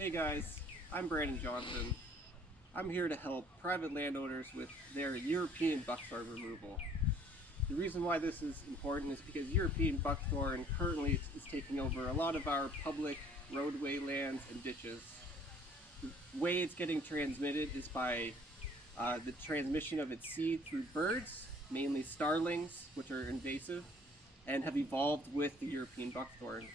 Hey guys, I'm Brandon Johnson. I'm here to help private landowners with their European buckthorn removal. The reason why this is important is because European buckthorn currently is taking over a lot of our public roadway lands and ditches. The way it's getting transmitted is by the transmission of its seed through birds, mainly starlings, which are invasive, and have evolved with the European buckthorn.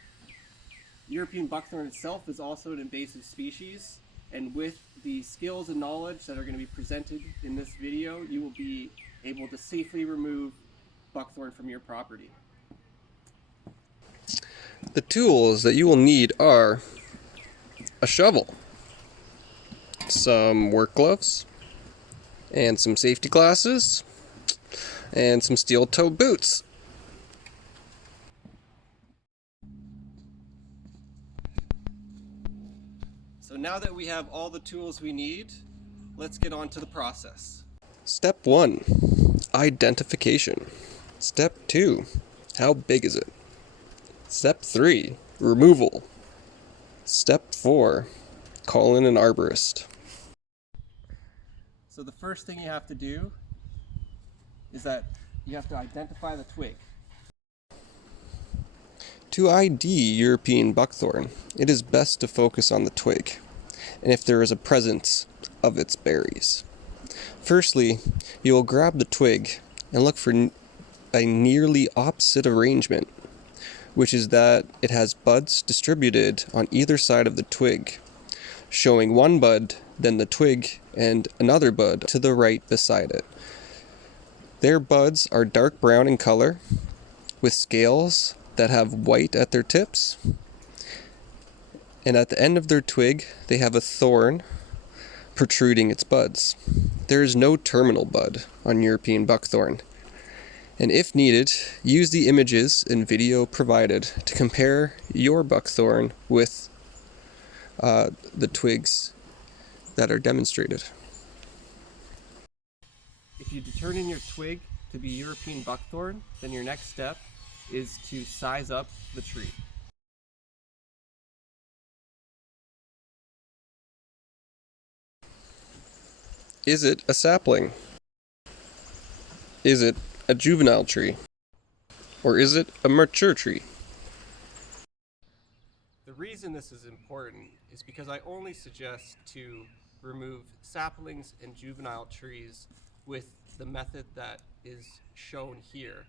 European buckthorn itself is also an invasive species, and with the skills and knowledge that are going to be presented in this video, you will be able to safely remove buckthorn from your property. The tools that you will need are a shovel, some work gloves, and some safety glasses, and some steel-toed boots. So now that we have all the tools we need, let's get on to the process. Step 1, identification. Step 2, how big is it? Step 3, removal. Step 4, call in an arborist. So the first thing you have to do is that you have to identify the twig. To ID European buckthorn, it is best to focus on the twig, and if there is a presence of its berries. Firstly, you will grab the twig and look for a nearly opposite arrangement, which is that it has buds distributed on either side of the twig, showing one bud, then the twig, and another bud to the right beside it. Their buds are dark brown in color, with scales that have white at their tips, and at the end of their twig they have a thorn protruding its buds. There is no terminal bud on European buckthorn, and if needed, use the images and video provided to compare your buckthorn with the twigs that are demonstrated. If you determine your twig to be European buckthorn, then your next step is to size up the tree. Is it a sapling? Is it a juvenile tree? Or is it a mature tree? The reason this is important is because I only suggest to remove saplings and juvenile trees with the method that is shown here,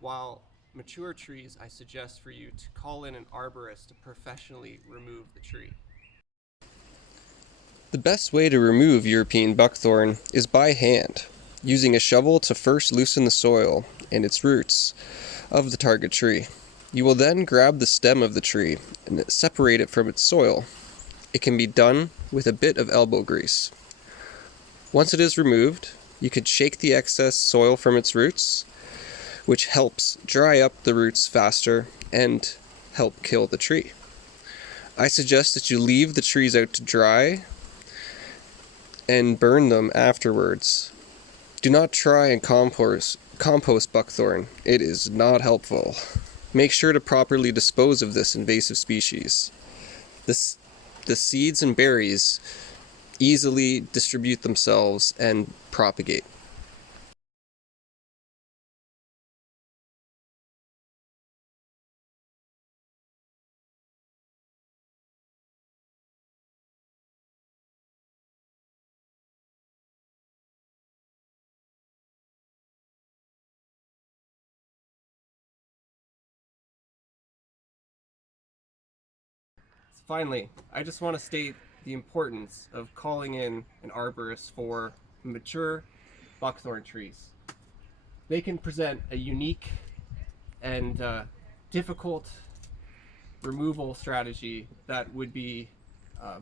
while mature trees I suggest for you to call in an arborist to professionally remove the tree. The best way to remove European buckthorn is by hand, using a shovel to first loosen the soil and its roots of the target tree. You will then grab the stem of the tree and separate it from its soil. It can be done with a bit of elbow grease. Once it is removed, you could shake the excess soil from its roots, which helps dry up the roots faster and help kill the tree. I suggest that you leave the trees out to dry and burn them afterwards. Do not try and compost buckthorn. It is not helpful. Make sure to properly dispose of this invasive species. The seeds and berries easily distribute themselves and propagate. Finally, I just want to state the importance of calling in an arborist for mature buckthorn trees. They can present a unique and difficult removal strategy that would be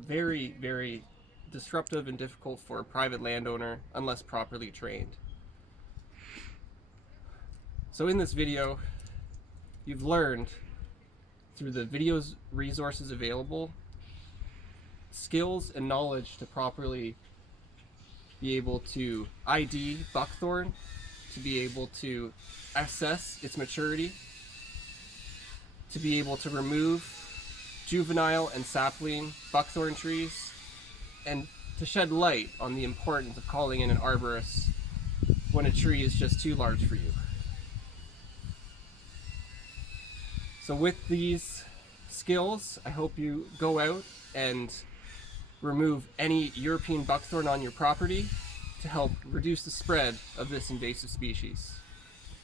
very, very disruptive and difficult for a private landowner unless properly trained. So in this video, you've learned through the videos resources available skills and knowledge to properly be able to ID buckthorn, to be able to assess its maturity, to be able to remove juvenile and sapling buckthorn trees, and to shed light on the importance of calling in an arborist when a tree is just too large for you. So with these skills, I hope you go out and remove any European buckthorn on your property to help reduce the spread of this invasive species.